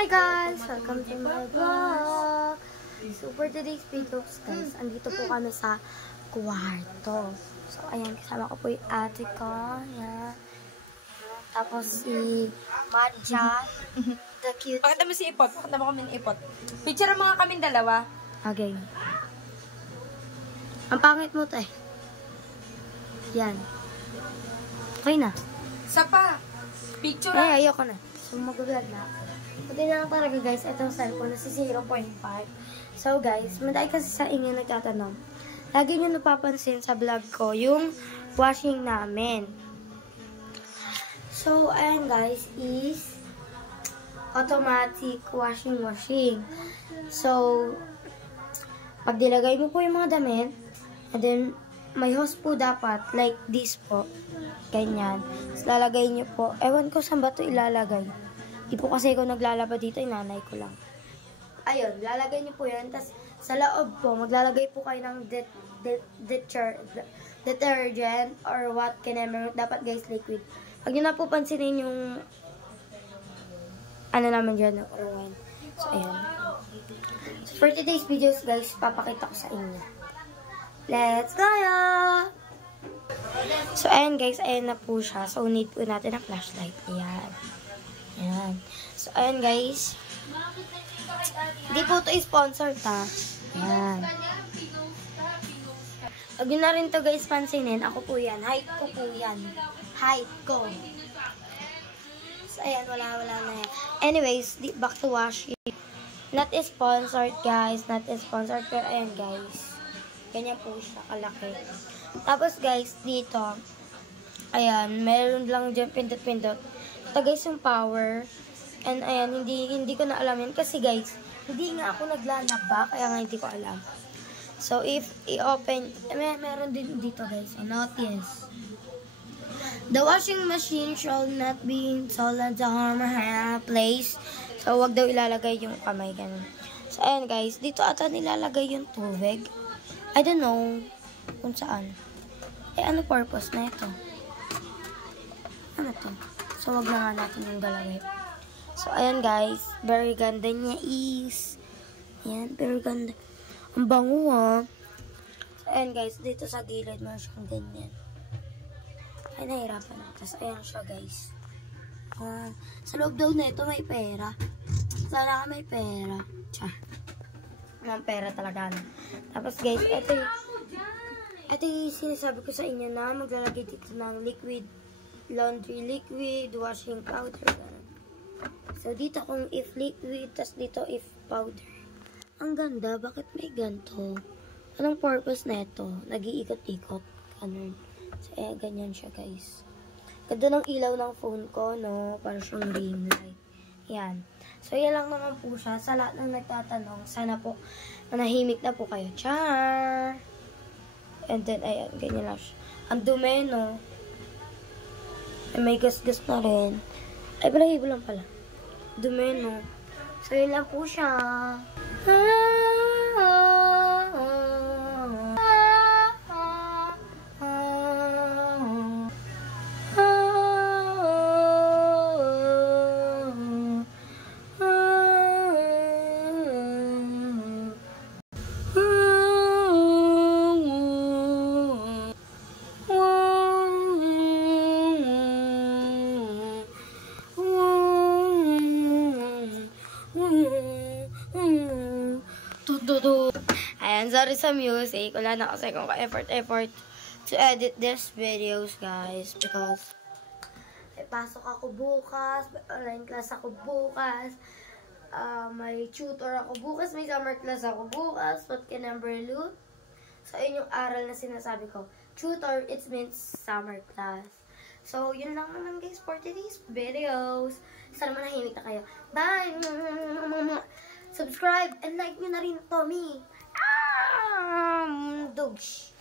Hi guys! Welcome to my vlog! So for today's video guys, andito po kami sa kwarto. So ayan, kasama ko po yung ate ko. Ayan. Tapos si Madja, the cute. Pakita mo si Ipot. Pakita mo kami ni Ipot. Picture mga kaming dalawa. Okay. Ang pangit mo tayo. Yan. Okay na. Sapa. Picture Ay, ayoko na. So mag-vlog na. Pati na lang talaga guys, itong cellphone nasa 0.5. So guys, madami kasi sa inyo nagtatanong. Lagi nyo napapansin sa vlog ko yung washing namin. So, ayan guys, is automatic washing. So, pag dilagay mo po yung mga damit, and then, may hose po dapat, like this po. Ganyan. Tapos lalagay nyo po. Ewan ko saan ba ito ilalagay. Di po kasi ako naglalaba dito, yung nanay ko lang. Ayun, lalagay nyo po yan. Tapos sa loob po, maglalagay po kayo ng detergent or what whatever. Dapat guys, liquid. Pag nyo na po pansinin yung ano naman dyan, Rowan. So, ayan. So, for today's videos guys, papakita ko sa inyo. Let's go! So, ayan guys, ayan na po siya. So, need po natin ang flashlight. Ayan. Ayan. So, ayan guys. Hindi po ito sponsored ha. Ayan. Huwag nyo na rin to guys pansinin. Ako po yan. Height ko po yan. Height ko. So, ayan. Wala na yan. Anyways, back to washing. Not sponsored guys. Not sponsored. Pero ayan guys. Ganyan po siya kalaki. Tapos guys, dito, ayan, meron lang dyan pindot-pindot. Ito guys yung power. And ayan, hindi ko na alam yan. Kasi guys, hindi nga ako naglalaba, kaya nga hindi ko alam. So if i-open, meron din dito guys, notice. The washing machine shall not be installed at the place. So wag daw ilalagay yung kamay ganun. So ayan guys, dito ata nilalagay yung tubig. I don't know kung saan. Eh, ano purpose na ito? Ano to? So, wag na nga natin yung galawin. So, ayan guys. Very ganda niya is. Ayan, very ganda. Ang bango ah. So, ayan guys. Dito sa gilid mo siyang ganyan. Ay, nahirapan na. Tapos, ayan siya guys. Sa loob daw na ito may pera. Sana ka may pera. Tsa. Ang pera talaga. Tapos guys, ito yung sinasabi ko sa inyo na maglalagay dito ng liquid, laundry liquid, washing powder. So dito kung if liquid, tas dito if powder. Ang ganda, bakit may ganito? Anong purpose na ito? Nag-iikot-ikot. Ganun. So ganyan siya guys. Ganda ng ilaw ng phone ko, no? Para siyang ring light. Yan. So, yan lang naman po siya. Sa lahat ng nagtatanong, sana po manahimik na po kayo. Char! And then, ayan, ganyan lang siya. Ang dumi, no? May gas-gas na rin. Ay, balahibo lang pala. Dumi, no? So, yan lang po siya. Ayan, sorry sa music. Wala na kasi kung ka-effort to edit this videos, guys. Because, may pasok ako bukas, may online class ako bukas, may tutor ako bukas, may summer class ako bukas, what can number loot? So, yun yung aral na sinasabi ko. Tutor, it means summer class. So, yun lang naman guys for today's videos. Sana manahimik na kayo. Bye! Subscribe and like nyo na rin, Tommy! Dogs.